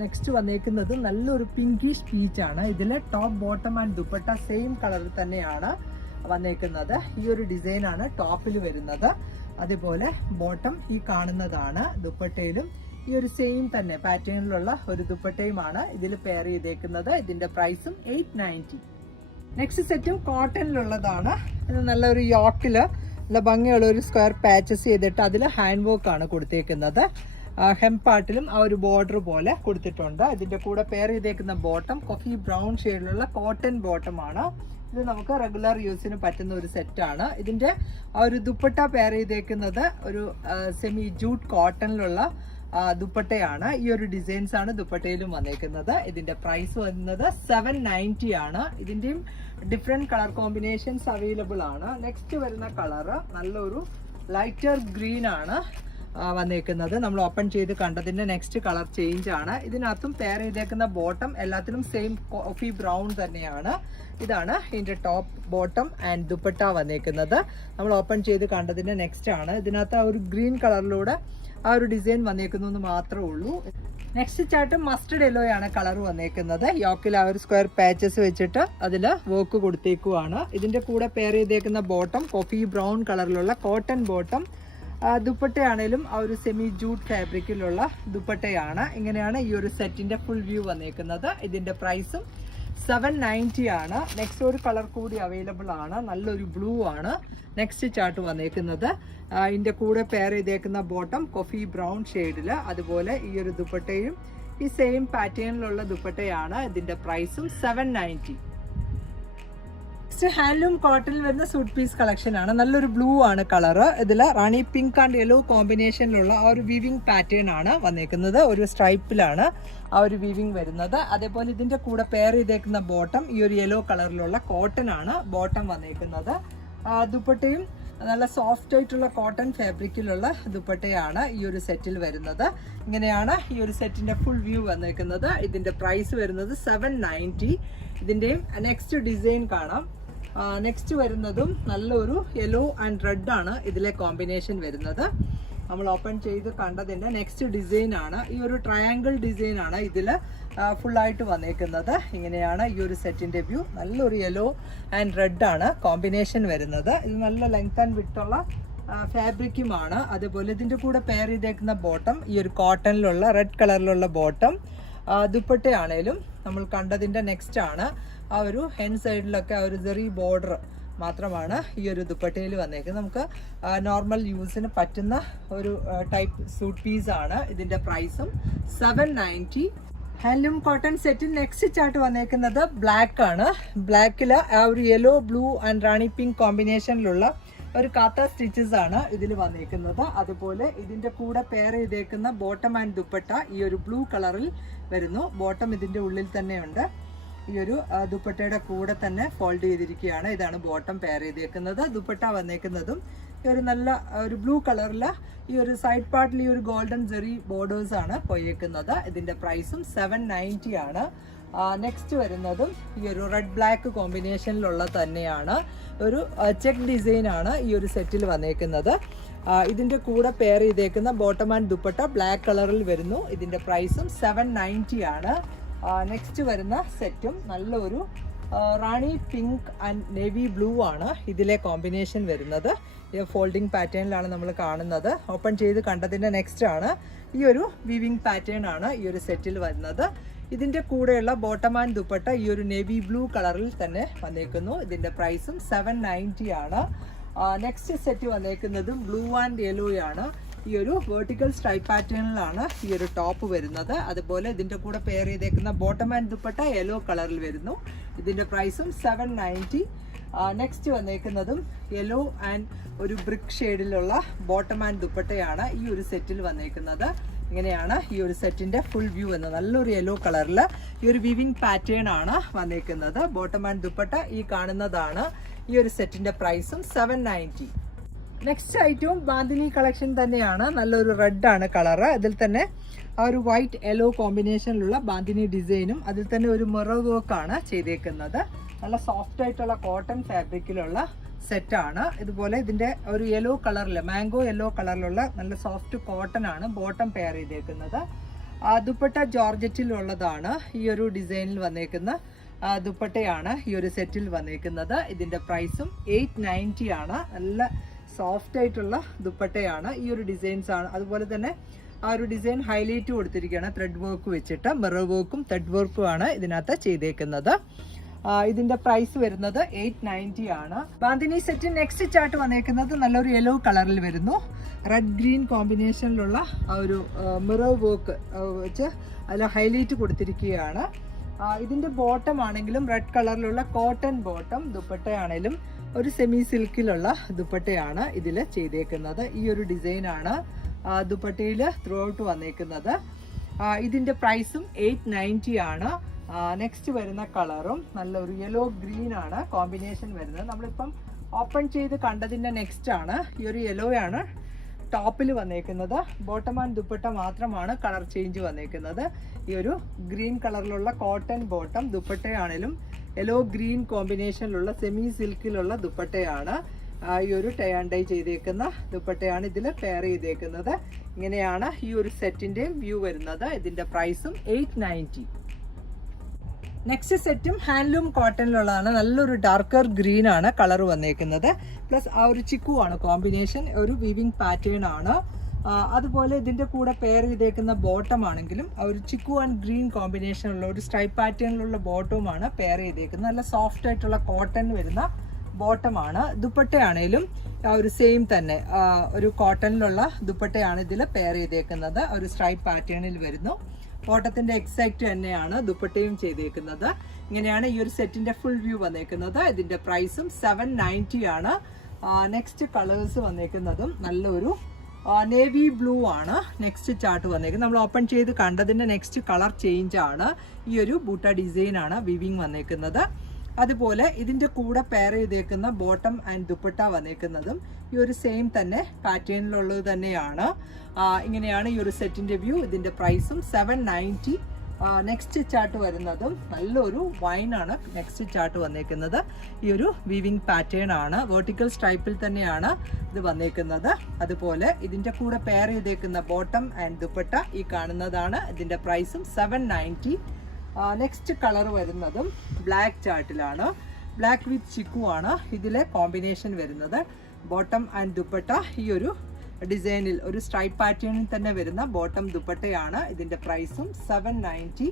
നെക്സ്റ്റ് വന്നേക്കുന്നത് നല്ലൊരു പിങ്കിഷ് പീച്ച് ആണ്. ഇതിലെ top bottom and dupatta same കളറിൽ തന്നെയാണ് വന്നേക്കുന്നത്. ഈ ഒരു ഡിസൈൻ ആണ് ടോപ്പിൽ വരുന്നത്. അതുപോലെ ബോട്ടം ഈ കാണുന്നതാണ്. ദുപ്പട്ടയിലും ഈ ഒരു സെയിം തന്നെ പാറ്റേണിലുള്ള ഒരു ദുപ്പട്ടയുമാണ് ഇതിൽ പെയർ ചെയ്തേക്കുന്നത്. ഇതിന്റെ പ്രൈസും 890. നെക്സ്റ്റ് സെറ്റും കോട്ടണിലുള്ളതാണ്. ഇത് നല്ലൊരു യോക്കില് നല്ല ഭംഗിയുള്ള ഒരു സ്ക്വയർ പാച്ചസ് ചെയ്തിട്ട് അതിൽ ഹാൻഡ് വർക്ക് ആണ് കൊടുത്തേക്കുന്നത്. ഹെം പാർട്ടിലും ആ ഒരു ബോർഡർ പോലെ കൊടുത്തിട്ടുണ്ട്. ഇതിന്റെ കൂടെ പെയർ ചെയ്തേക്കുന്ന ബോട്ടം കോഫി ബ്രൗൺ ഷെയ്ഡിലുള്ള കോട്ടൺ ബോട്ടം ആണ്. ഇത് നമുക്ക് റെഗുലർ യൂസിന് പറ്റുന്ന ഒരു സെറ്റാണ്. ഇതിന്റെ ആ ഒരു ദുപ്പട്ട പെയർ ചെയ്തേക്കുന്നത് ഒരു സെമി ജൂട്ട് കോട്ടണിലുള്ള ദുപ്പട്ടയാണ്. ഈ ഒരു ഡിസൈൻസ് ആണ് ദുപ്പട്ടയിലും വന്നേക്കുന്നത്. ഇതിന്റെ പ്രൈസ് വരുന്നത് 790 ആണ്. ഇതിന്റെയും ഡിഫറെന്റ് കളർ കോമ്പിനേഷൻസ് അവൈലബിൾ ആണ്. നെക്സ്റ്റ് വരുന്ന കളറ് നല്ലൊരു ലൈറ്റർ ഗ്രീൻ ആണ്. വന്നേക്കുന്നത്. നമ്മൾ ഓപ്പൺ ചെയ്ത് കണ്ടതിൻ്റെ നെക്സ്റ്റ് കളർ ചേഞ്ച് ആണ്. ഇതിനകത്തും പെയർ ചെയ്തേക്കുന്ന ബോട്ടം എല്ലാത്തിലും സെയിം കോഫി ബ്രൗൺ തന്നെയാണ്. ഇതാണ് ഇതിൻ്റെ ടോപ്പ്, ബോട്ടം ആൻഡ് ദുപ്പട്ട വന്നേക്കുന്നത്. നമ്മൾ ഓപ്പൺ ചെയ്ത് കണ്ടതിൻ്റെ നെക്സ്റ്റ് ആണ്. ഇതിനകത്ത് ആ ഒരു ഗ്രീൻ കളറിലൂടെ ആ ഒരു ഡിസൈൻ വന്നേക്കുന്നു എന്ന് മാത്രമേ ഉള്ളൂ. നെക്സ്റ്റ് ചാർട്ട് മസ്റ്റർഡ് യെല്ലോ ആണ് കളർ വന്നേക്കുന്നത്. യോക്കിൽ ആ ഒരു സ്ക്വയർ പാച്ചസ് വെച്ചിട്ട് അതിൽ വർക്ക് കൊടുത്തേക്കുവാണ്. ഇതിൻ്റെ കൂടെ പെയർ ചെയ്തേക്കുന്ന ബോട്ടം കോഫി ബ്രൗൺ കളറിലുള്ള കോട്ടൺ ബോട്ടം. ദുപ്പട്ടയാണേലും ആ ഒരു സെമി ജൂട്ട് ഫാബ്രിക്കിലുള്ള ദുപ്പട്ടയാണ്. ഇങ്ങനെയാണ് ഈ ഒരു സെറ്റിൻ്റെ ഫുൾ വ്യൂ വന്നേക്കുന്നത്. ഇതിൻ്റെ പ്രൈസും 790 ആണ്. നെക്സ്റ്റ് ഒരു കളർ കൂടി അവൈലബിൾ ആണ്, നല്ലൊരു ബ്ലൂ ആണ് നെക്സ്റ്റ് ചാർട്ട് വന്നേക്കുന്നത്. ഇതിൻ്റെ കൂടെ പെയർ ചെയ്തേക്കുന്ന ബോട്ടം കോഫി ബ്രൗൺ ഷെയ്ഡിൽ, അതുപോലെ ഈ ഒരു ദുപ്പട്ടയും ഈ സെയിം പാറ്റേണിലുള്ള ദുപ്പട്ടയാണ്. ഇതിൻ്റെ പ്രൈസും 790. നെക്സ്റ്റ് ഹാൻഡ്ലൂം കോട്ടണിൽ വരുന്ന സൂട്ട് പീസ് കളക്ഷൻ ആണ്. നല്ലൊരു ബ്ലൂ ആണ് കളറ്. ഇതിൽ റാണി പിങ്ക് ആൻഡ് യെല്ലോ കോമ്പിനേഷനിലുള്ള ആ ഒരു വീവിങ് പാറ്റേൺ ആണ് വന്നേക്കുന്നത്. ഒരു സ്ട്രൈപ്പിലാണ് ആ ഒരു വീവിങ് വരുന്നത്. അതേപോലെ ഇതിൻ്റെ കൂടെ പെയർ ചെയ്തേക്കുന്ന ബോട്ടം ഈ ഒരു യെല്ലോ കളറിലുള്ള കോട്ടൺ ആണ് ബോട്ടം വന്നേക്കുന്നത്. ദുപ്പട്ടയും നല്ല സോഫ്റ്റ് ആയിട്ടുള്ള കോട്ടൺ ഫാബ്രിക്കിലുള്ള ദുപ്പട്ടയാണ് ഈ ഒരു സെറ്റിൽ വരുന്നത്. ഇങ്ങനെയാണ് ഈ ഒരു സെറ്റിൻ്റെ ഫുൾ വ്യൂ വന്നേക്കുന്നത്. ഇതിൻ്റെ പ്രൈസ് വരുന്നത് 790. ഇതിൻ്റെയും നെക്സ്റ്റ് ഡിസൈൻ കാണാം. നെക്സ്റ്റ് വരുന്നതും നല്ലൊരു യെല്ലോ ആൻഡ് റെഡ് ആണ് ഇതിലെ കോമ്പിനേഷൻ വരുന്നത്. നമ്മൾ ഓപ്പൺ ചെയ്ത് കണ്ടതിൻ്റെ നെക്സ്റ്റ് ഡിസൈൻ ആണ്. ഈ ഒരു ട്രയാങ്കിൾ ഡിസൈൻ ആണ് ഇതിൽ ഫുള്ളായിട്ട് വന്നേക്കുന്നത്. ഇങ്ങനെയാണ് ഈ ഒരു സെറ്റിൻ്റെ വ്യൂ. നല്ലൊരു യെല്ലോ ആൻഡ് റെഡ് ആണ് കോമ്പിനേഷൻ വരുന്നത്. ഇത് നല്ല ലെങ്ത് ആൻഡ് വിട്ടുള്ള ഫാബ്രിക്കുമാണ്. അതുപോലെ ഇതിൻ്റെ കൂടെ പെയർ ചെയ്തേക്കുന്ന ബോട്ടം ഈ ഒരു കോട്ടണിലുള്ള റെഡ് കളറിലുള്ള ബോട്ടം. ദുപ്പട്ടയാണേലും നമ്മൾ കണ്ടതിൻ്റെ നെക്സ്റ്റ് ആണ്. ആ ഒരു ഹെൻ സൈഡിലൊക്കെ ആ ഒരു ചെറിയ ബോർഡർ മാത്രമാണ് ഈ ഒരു ദുപ്പട്ടയിൽ വന്നേക്കുന്നത്. നമുക്ക് നോർമൽ യൂസിന് പറ്റുന്ന ഒരു ടൈപ്പ് സൂട്ട് പീസാണ്. ഇതിൻ്റെ പ്രൈസും 790. ഹാൻഡ്ലൂം കോട്ടൺ സെറ്റിൽ നെക്സ്റ്റ് ചാർട്ട് വന്നേക്കുന്നത് ബ്ലാക്ക് ആണ്. ബ്ലാക്കിൽ ആ ഒരു yellow blue and Rani pink കോമ്പിനേഷനിലുള്ള ഒരു കാത്ത സ്റ്റിച്ചസ് ആണ് ഇതിൽ വന്നേക്കുന്നത്. അതുപോലെ ഇതിൻ്റെ കൂടെ പെയർ ചെയ്തേക്കുന്ന ബോട്ടം ആൻഡ് ദുപ്പട്ട ഈ ഒരു ബ്ലൂ കളറിൽ വരുന്നു. ബോട്ടം ഇതിൻ്റെ ഉള്ളിൽ തന്നെയുണ്ട്. ഈ ഒരു ദുപ്പട്ടയുടെ കൂടെ തന്നെ ഫോൾഡ് ചെയ്തിരിക്കുകയാണ്. ഇതാണ് ബോട്ടം പെയർ ചെയ്തേക്കുന്നത്. ദുപ്പട്ട വന്നേക്കുന്നതും ഈ ഒരു നല്ല ഒരു ബ്ലൂ കളറിൽ ഈ ഒരു സൈഡ് പാർട്ടിൽ ഈ ഒരു ഗോൾഡൻ ജെറി ബോർഡേഴ്സ് ആണ് പോയേക്കുന്നത്. ഇതിൻ്റെ പ്രൈസും 790 ആണ്. നെക്സ്റ്റ് വരുന്നതും ഈ ഒരു റെഡ് ബ്ലാക്ക് കോമ്പിനേഷനിലുള്ള തന്നെയാണ്. ഒരു ചെക്ക് ഡിസൈൻ ആണ് ഈ ഒരു സെറ്റിൽ വന്നേക്കുന്നത്. ഇതിൻ്റെ കൂടെ പെയർ ചെയ്തേക്കുന്ന ബോട്ടം ആൻഡ് ദുപ്പട്ട ബ്ലാക്ക് കളറിൽ വരുന്നു. ഇതിൻ്റെ പ്രൈസും 790 ആണ്. നെക്സ്റ്റ് വരുന്ന സെറ്റും നല്ലൊരു റാണി പിങ്ക് ആൻഡ് നേവി ബ്ലൂ ആണ് ഇതിലെ കോമ്പിനേഷൻ വരുന്നത്. ഫോൾഡിംഗ് പാറ്റേണിലാണ് നമ്മൾ കാണുന്നത്. ഓപ്പൺ ചെയ്ത് കണ്ടതിൻ്റെ നെക്സ്റ്റ് ആണ്. ഈ ഒരു വീവിങ് പാറ്റേൺ ആണ് ഈ ഒരു സെറ്റിൽ വരുന്നത്. ഇതിൻ്റെ കൂടെയുള്ള ബോട്ടം ആൻഡ് ദുപ്പട്ട ഈ ഒരു നേവി ബ്ലൂ കളറിൽ തന്നെ വന്നേക്കുന്നു. ഇതിൻ്റെ പ്രൈസും 790 ആണ്. നെക്സ്റ്റ് സെറ്റ് വന്നേക്കുന്നതും ബ്ലൂ ആൻഡ് യെല്ലോ ആണ്. ഈ ഒരു വെർട്ടിക്കൽ സ്ട്രൈപ്പ് പാറ്റേണിലാണ് ഈ ഒരു ടോപ്പ് വരുന്നത്. അതുപോലെ ഇതിൻ്റെ കൂടെ പെയർ ചെയ്തേക്കുന്ന ബോട്ടം ആൻഡ് ദുപ്പട്ട യെല്ലോ കളറിൽ വരുന്നു. ഇതിൻ്റെ പ്രൈസും 790. നെക്സ്റ്റ് വന്നേക്കുന്നതും യെല്ലോ ആൻഡ് ഒരു ബ്രിക്ക് ഷെയ്ഡിലുള്ള ബോട്ടം ആൻഡ് ദുപ്പട്ടയാണ് ഈ ഒരു സെറ്റിൽ വന്നേക്കുന്നത്. ഇങ്ങനെയാണ് ഈ ഒരു സെറ്റിൻ്റെ ഫുൾ വ്യൂ എന്നത്. നല്ലൊരു യെല്ലോ കളറിൽ ഈ ഒരു വിവിങ് പാറ്റേൺ ആണ് വന്നേക്കുന്നത്. ബോട്ടം ആൻഡ് ദുപ്പട്ട ഈ കാണുന്നതാണ്. ഈ ഒരു സെറ്റിൻ്റെ പ്രൈസും 790. നെക്സ്റ്റ് ഐറ്റവും ബാന്തിനി കളക്ഷൻ തന്നെയാണ്. നല്ലൊരു റെഡ് ആണ് കളറ്. അതിൽ തന്നെ ആ ഒരു വൈറ്റ് യെല്ലോ കോമ്പിനേഷനിലുള്ള ബാന്തിനി ഡിസൈനും അതിൽ തന്നെ ഒരു മിറർ വർക്കാണ് ചെയ്തേക്കുന്നത്. നല്ല സോഫ്റ്റ് ആയിട്ടുള്ള കോട്ടൺ ഫാബ്രിക്കിലുള്ള സെറ്റാണ്. ഇതുപോലെ ഇതിൻ്റെ ഒരു യെല്ലോ കളറിൽ മാംഗോ യെല്ലോ കളറിലുള്ള നല്ല സോഫ്റ്റ് കോട്ടൺ ആണ് ബോട്ടം പെയർ ചെയ്തേക്കുന്നത്. ദുപ്പട്ട ജോർജറ്റിലുള്ളതാണ്. ഈ ഒരു ഡിസൈനിൽ വന്നേക്കുന്ന ദുപ്പട്ടയാണ് ഈ ഒരു സെറ്റിൽ വന്നേക്കുന്നത്. ഇതിൻ്റെ പ്രൈസും 890 ആണ്. നല്ല സോഫ്റ്റ് ആയിട്ടുള്ള ദുപ്പട്ടയാണ്. ഈ ഒരു ഡിസൈൻസ് ആണ്. അതുപോലെ തന്നെ ആ ഒരു ഡിസൈൻ ഹൈലൈറ്റ് കൊടുത്തിരിക്കുകയാണ് ത്രെഡ് വർക്ക് വെച്ചിട്ട്. മിറർ വർക്കും ത്രെഡ് വർക്കും ആണ് ഇതിനകത്ത് ചെയ്തേക്കുന്നത്. ഇതിന്റെ പ്രൈസ് വരുന്നത് 890 ആണ്. ബാന്തിനി സെറ്റ് നെക്സ്റ്റ് ചാർട്ട് വന്നേക്കുന്നത് നല്ലൊരു യെല്ലോ കളറിൽ വരുന്നു. റെഡ് ഗ്രീൻ കോമ്പിനേഷനിലുള്ള ആ ഒരു മിറർ വർക്ക് വെച്ച് അതിൽ ഹൈലൈറ്റ് കൊടുത്തിരിക്കുകയാണ്. ഇതിന്റെ ബോട്ടം ആണെങ്കിലും റെഡ് കളറിലുള്ള കോട്ടൺ ബോട്ടം, ദുപ്പട്ടയാണെങ്കിലും ഒരു സെമി സിൽക്കിലുള്ള ദുപ്പട്ടയാണ് ഇതിൽ ചെയ്തേക്കുന്നത്. ഈ ഒരു ഡിസൈനാണ് ദുപ്പട്ടയിൽ ത്രൂ ഔട്ട് വന്നേക്കുന്നത്. ഇതിന്റെ പ്രൈസും 890 ആണ്. നെക്സ്റ്റ് വരുന്ന കളറും നല്ലൊരു യെല്ലോ ഗ്രീൻ ആണ് കോമ്പിനേഷൻ വരുന്നത്. നമ്മളിപ്പം ഓപ്പൺ ചെയ്ത് കണ്ടതിൻ്റെ നെക്സ്റ്റ് ആണ്. ഈ ഒരു യെല്ലോ ആണ് ടോപ്പിൽ വന്നേക്കുന്നത് ബോട്ടം ആൻഡ് ദുപ്പട്ട മാത്രമാണ് കളർ ചേഞ്ച് വന്നേക്കുന്നത്. ഈ ഒരു ഗ്രീൻ കളറിലുള്ള കോട്ടൺ ബോട്ടം, ദുപ്പട്ടയാണേലും യെല്ലോ ഗ്രീൻ കോമ്പിനേഷനിലുള്ള സെമി സിൽക്കിലുള്ള ദുപ്പട്ടയാണ്. ഈ ഒരു ടൈ ആൻഡ് ഡൈ ചെയ്തേക്കുന്ന ദുപ്പട്ടയാണ് ഇതിൽ പെയർ ചെയ്തേക്കുന്നത്. ഇങ്ങനെയാണ് ഈ ഒരു സെറ്റിന്റെ വ്യൂ വരുന്നത്. ഇതിന്റെ പ്രൈസും 890. നെക്സ്റ്റ് സെറ്റും ഹാൻഡ്ലൂം കോട്ടണിലുള്ളതാണ്. നല്ലൊരു ഡാർക്കർ ഗ്രീൻ ആണ് കളർ വന്നേക്കുന്നത്. പ്ലസ് ആ ഒരു ചിക്കു ആണ് കോമ്പിനേഷൻ, ഒരു വീവിംഗ് പാറ്റേൺ ആണ്. അതുപോലെ ഇതിന്റെ കൂടെ പെയർ ചെയ്തേക്കുന്ന ബോട്ടം ആണെങ്കിലും ആ ഒരു ചിക്കു ആൻഡ് ഗ്രീൻ കോമ്പിനേഷനുള്ള ഒരു സ്ട്രൈപ്പ് പാറ്റേണിലുള്ള ബോട്ടവുമാണ് പെയർ ചെയ്തേക്കുന്നത്. നല്ല സോഫ്റ്റ് ആയിട്ടുള്ള കോട്ടൺ വരുന്ന ബോട്ടമാണ്. ദുപ്പട്ടയാണേലും ആ ഒരു സെയിം തന്നെ ഒരു കോട്ടണിലുള്ള ദുപ്പട്ടയാണ് ഇതിൽ പെയർ ചെയ്തേക്കുന്നത്. ഒരു സ്ട്രൈപ്പ് പാറ്റേണിൽ വരുന്നു. ബോട്ടത്തിന്റെ എക്സാക്റ്റ് തന്നെയാണ് ദുപ്പട്ടയും ചെയ്തേക്കുന്നത്. ഇങ്ങനെയാണ് ഈ ഒരു സെറ്റിന്റെ ഫുൾ വ്യൂ വന്നേക്കുന്നത്. ഇതിന്റെ പ്രൈസും 790 ആണ്. നെക്സ്റ്റ് കളേഴ്സ് വന്നേക്കുന്നതും നല്ലൊരു നേവി ബ്ലൂ ആണ് നെക്സ്റ്റ് ചാർട്ട് വന്നേക്കുന്നത്. നമ്മൾ ഓപ്പൺ ചെയ്ത് കണ്ടതിന്റെ നെക്സ്റ്റ് കളർ ചേഞ്ച് ആണ്. ഈ ഒരു ബൂട്ട ഡിസൈൻ ആണ് വിവിങ് വന്നേക്കുന്നത്. അതുപോലെ ഇതിന്റെ കൂടെ പെയർ ചെയ്തേക്കുന്ന ബോട്ടം ആൻഡ് ദുപ്പട്ട വന്നേക്കുന്നതും ഈ ഒരു സെയിം തന്നെ പാറ്റേണിലുള്ളത് തന്നെയാണ്. ഇങ്ങനെയാണ് ഈ ഒരു സെറ്റിന്റെ വ്യൂ. ഇതിന്റെ പ്രൈസും 790. നെക്സ്റ്റ് ചാർട്ട് വരുന്നതും നല്ലൊരു വൈനാണ് നെക്സ്റ്റ് ചാർട്ട് വന്നേക്കുന്നത്. ഈ ഒരു വീവിംഗ് പാറ്റേൺ ആണ്, വെർട്ടിക്കൽ സ്ട്രൈപ്പിൽ തന്നെയാണ് ഇത് വന്നേക്കുന്നത്. അതുപോലെ ഇതിന്റെ കൂടെ പെയർ ചെയ്തേക്കുന്ന ബോട്ടം ആൻഡ് ദുപ്പട്ട ഈ കാണുന്നതാണ്. ഇതിന്റെ പ്രൈസും 790. നെക്സ്റ്റ് കളർ വരുന്നതും ബ്ലാക്ക് ചാർട്ടിലാണ്. ബ്ലാക്ക് വിത്ത് ചിക്കു ആണ് ഇതിലെ കോമ്പിനേഷൻ വരുന്നത്. ബോട്ടം ആൻഡ് ദുപ്പട്ട ഈ ഒരു ഡിസൈനിൽ ഒരു സ്ട്രൈപ്പ് പാറ്റേണിൽ തന്നെ വരുന്ന ബോട്ടം ദുപ്പട്ടയാണ്. ഇതിന്റെ പ്രൈസും 790.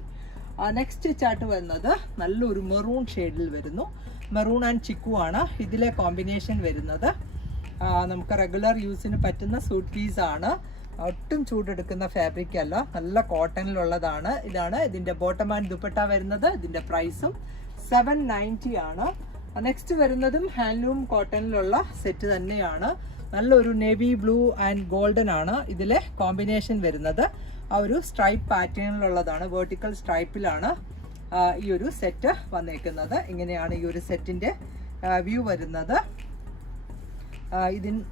നെക്സ്റ്റ് ചാർട്ട് വരുന്നത് നല്ലൊരു മെറൂൺ ഷെയ്ഡിൽ വരുന്നു. മെറൂൺ ആൻഡ് ചിക്കു ആണ് ഇതിലെ കോമ്പിനേഷൻ വരുന്നത്. നമുക്ക് റെഗുലർ യൂസിന് പറ്റുന്ന സൂട്ട് പീസ് ആണ്. ഒട്ടും ചൂടെടുക്കുന്ന ഫാബ്രിക് അല്ല, നല്ല കോട്ടണിലുള്ളതാണ്. ഇതാണ് ഇതിന്റെ ബോട്ടം ആൻഡ് ദുപ്പട്ട വരുന്നത്. ഇതിന്റെ പ്രൈസും 790 ആണ്. നെക്സ്റ്റ് വരുന്നതും ഹാൻഡ്ലൂം കോട്ടണിലുള്ള സെറ്റ് തന്നെയാണ്. നല്ലൊരു നേവി ബ്ലൂ ആൻഡ് ഗോൾഡൻ ആണ് ഇതിലെ കോമ്പിനേഷൻ വരുന്നത്. ആ ഒരു സ്ട്രൈപ്പ് പാറ്റേണിലുള്ളതാണ്, വെർട്ടിക്കൽ സ്ട്രൈപ്പിലാണ് ഈ ഒരു സെറ്റ് വന്നേക്കുന്നത്. ഇങ്ങനെയാണ് ഈ ഒരു സെറ്റിന്റെ വ്യൂ വരുന്നത്.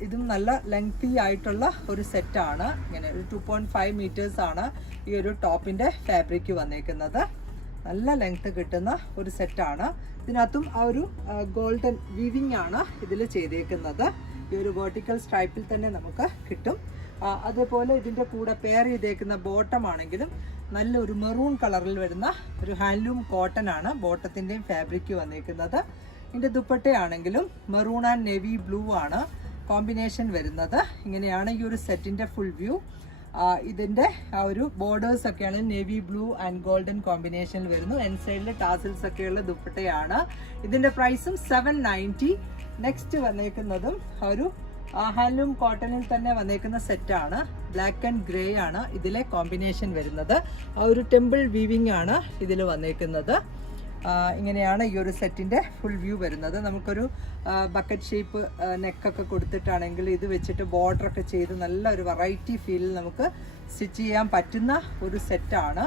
ഇതും നല്ല ലെങ്തി ആയിട്ടുള്ള ഒരു സെറ്റാണ്. ഇങ്ങനെ ഒരു 2.5 മീറ്റേഴ്സ് ആണ് ഈ ഒരു ടോപ്പിന്റെ ഫാബ്രിക് വന്നേക്കുന്നത്. നല്ല ലെങ്ത് കിട്ടുന്ന ഒരു സെറ്റാണ്. ഇതിനകത്തും ആ ഒരു ഗോൾഡൻ വീവിംഗ് ആണ് ഇതിൽ ചെയ്തേക്കുന്നത്. ഈ ഒരു വെർട്ടിക്കൽ സ്ട്രൈപ്പിൽ തന്നെ നമുക്ക് കിട്ടും. അതേപോലെ ഇതിന്റെ കൂടെ പെയർ ചെയ്തേക്കുന്ന ബോട്ടം ആണെങ്കിലും നല്ലൊരു മെറൂൺ കളറിൽ വരുന്ന ഒരു ഹാൻഡ്ലൂം കോട്ടൺ ആണ് ബോട്ടത്തിന്റെയും ഫാബ്രിക് വന്നേക്കുന്നത്. ഇതിന്റെ ദുപ്പട്ടയാണെങ്കിലും മെറൂൺ ആൻഡ് നേവി ബ്ലൂ ആണ് കോമ്പിനേഷൻ വരുന്നത്. ഇങ്ങനെയാണ് ഈ ഒരു സെറ്റിന്റെ ഫുൾ വ്യൂ. ഇതിന്റെ ആ ഒരു ബോർഡേഴ്സ് ഒക്കെയാണ് നേവി ബ്ലൂ ആൻഡ് ഗോൾഡൻ കോമ്പിനേഷനിൽ വരുന്നു. എൻ സൈഡിൽ ടാസിൽസ് ഒക്കെയുള്ള ദുപ്പട്ടയാണ്. ഇതിന്റെ പ്രൈസും 790. നെക്സ്റ്റ് വന്നേക്കുന്നതും ഒരു ഹാൻഡ്ലൂം കോട്ടണിൽ തന്നെ വന്നേക്കുന്ന സെറ്റാണ്. ബ്ലാക്ക് ആൻഡ് ഗ്രേ ആണ് ഇതിലെ കോമ്പിനേഷൻ വരുന്നത്. ആ ഒരു ടെമ്പിൾ വീവിംഗ് ആണ് ഇതിൽ വന്നേക്കുന്നത്. ഇങ്ങനെയാണ് ഈ ഒരു സെറ്റിന്റെ ഫുൾ വ്യൂ വരുന്നത്. നമുക്കൊരു ബക്കറ്റ് ഷേപ്പ് നെക്കൊക്കെ കൊടുത്തിട്ടാണെങ്കിൽ ഇത് വെച്ചിട്ട് ബോർഡർ ഒക്കെ ചെയ്ത് നല്ല ഒരു വെറൈറ്റി ഫീലിൽ നമുക്ക് സ്റ്റിച്ച് ചെയ്യാൻ പറ്റുന്ന ഒരു സെറ്റാണ്.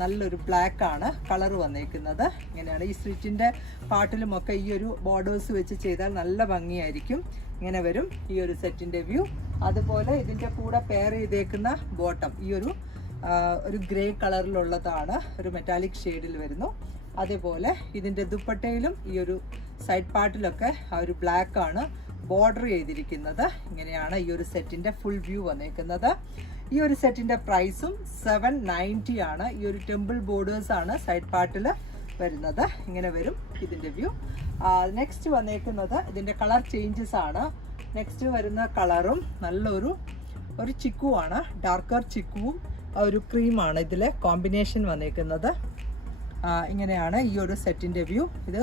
നല്ലൊരു ബ്ലാക്ക് ആണ് കളർ വന്നേക്കുന്നത്. ഇങ്ങനെയാണ് ഈ സ്റ്റിച്ചിന്റെ പാർട്ടിലുമൊക്കെ ഈ ഒരു ബോർഡേഴ്സ് വെച്ച് ചെയ്താൽ നല്ല ഭംഗിയായിരിക്കും. ഇങ്ങനെ വരും ഈ ഒരു സെറ്റിന്റെ വ്യൂ. അതുപോലെ ഇതിന്റെ കൂടെ പെയർ ചെയ്തേക്കുന്ന ബോട്ടം ഈ ഒരു ഗ്രേ കളറിലുള്ളതാണ്, ഒരു മെറ്റാലിക് ഷെയ്ഡിൽ വരുന്നു. അതേപോലെ ഇതിന്റെ ദുപ്പട്ടയിലും ഈ ഒരു സൈഡ് പാർട്ടിലൊക്കെ ആ ഒരു ബ്ലാക്ക് ആണ് ബോർഡർ ചെയ്തിരിക്കുന്നത്. ഇങ്ങനെയാണ് ഈ ഒരു സെറ്റിന്റെ ഫുൾ വ്യൂ വന്നേക്കുന്നത്. ഈ ഒരു സെറ്റിന്റെ പ്രൈസും 790 ആണ്. ഈ ഒരു ടെമ്പിൾ ബോർഡേഴ്സ് ആണ് സൈഡ് പാർട്ടിൽ വരുന്നത്. ഇങ്ങനെ വരും ഇതിന്റെ വ്യൂ. നെക്സ്റ്റ് വന്നേക്കുന്നത് ഇതിന്റെ കളർ ചേഞ്ചസ് ആണ്. നെക്സ്റ്റ് വരുന്ന കളറും നല്ലൊരു ചിക്കു ആണ്, ഡാർക്കർ ചിക്കുവും ഒരു ക്രീമാണ് ഇതിലെ കോമ്പിനേഷൻ വന്നേക്കുന്നത്. ഇങ്ങനെയാണ് ഈ ഒരു സെറ്റിന്റെ വ്യൂ. ഇത്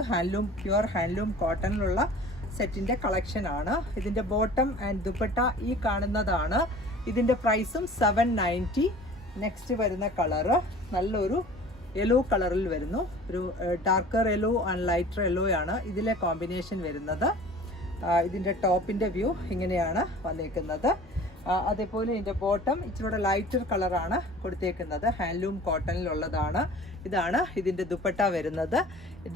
പ്യുവർ ഹാൻഡ്ലൂം കോട്ടണിലുള്ള സെറ്റിന്റെ കളക്ഷൻ ആണ്. ഇതിന്റെ ബോട്ടം ആൻഡ് ദുപ്പട്ട ഈ കാണുന്നതാണ്. ഇതിന്റെ പ്രൈസും 790. നെക്സ്റ്റ് വരുന്ന കളറ് നല്ലൊരു യെല്ലോ കളറിൽ വരുന്നു. ഒരു darker yellow and lighter yellow ആണ് ഇതിലെ കോമ്പിനേഷൻ വരുന്നത്. ഇതിന്റെ ടോപ്പിന്റെ വ്യൂ ഇങ്ങനെയാണ് വന്നേക്കുന്നത്. അതേപോലെ ഇതിന്റെ ബോട്ടം ഇച്ചിരി ലൈറ്റർ കളറാണ് കൊടുത്തേക്കുന്നത്. ഹാൻഡ്ലൂം കോട്ടണിലുള്ളതാണ്. ഇതാണ് ഇതിന്റെ ദുപ്പട്ട വരുന്നത്.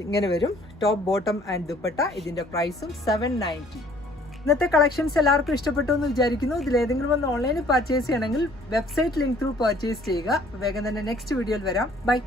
ഇങ്ങനെ വരും ടോപ്പ് ബോട്ടം ആൻഡ് ദുപ്പട്ട. ഇതിന്റെ പ്രൈസും 790. ഇന്നത്തെ കളക്ഷൻസ് എല്ലാവർക്കും ഇഷ്ടപ്പെട്ടു എന്ന് വിചാരിക്കുന്നു. ഇതിലേതെങ്കിലും ഒന്ന് ഓൺലൈനിൽ പർച്ചേസ് ചെയ്യണമെങ്കിൽ വെബ്സൈറ്റ് ലിങ്ക് ത്രൂ പർച്ചേസ് ചെയ്യുക. വേഗം തന്നെ നെക്സ്റ്റ് വീഡിയോയിൽ വരാം. ബൈ.